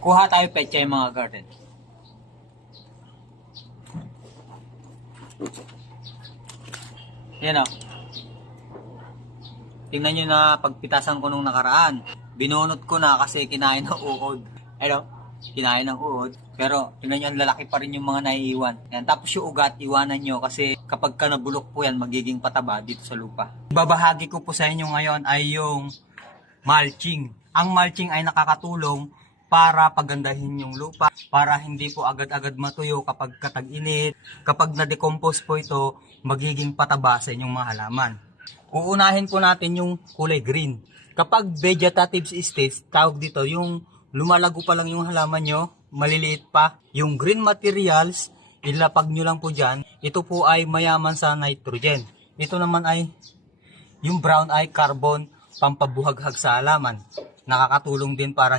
Kuha tayo petsa yung mga garden. Yan o. Tingnan nyo na pagpitasan ko nung nakaraan. Binunot ko na kasi kinain ng uod. Ano? Kinain ng uod. Pero tingnan nyo, ang lalaki pa rin yung mga naiiwan. Yan. Tapos yung ugat, iwanan nyo kasi kapag ka nabulok po yan, magiging pataba dito sa lupa. Babahagi ko po sa inyo ngayon ay yung mulching. Ang mulching ay nakakatulong para pagandahin yung lupa, para hindi po agad-agad matuyo kapag katag-init. Kapag na-decompose po ito, magiging pataba sa inyong mga halaman. Uunahin po natin yung kulay green. Kapag vegetative stage, tawag dito, yung lumalago pa lang yung halaman nyo, maliliit pa. Yung green materials, ilapag nyo lang po dyan. Ito po ay mayaman sa nitrogen. Ito naman ay, yung brown ay carbon, pampabuhaghag sa halaman. Nakakatulong din para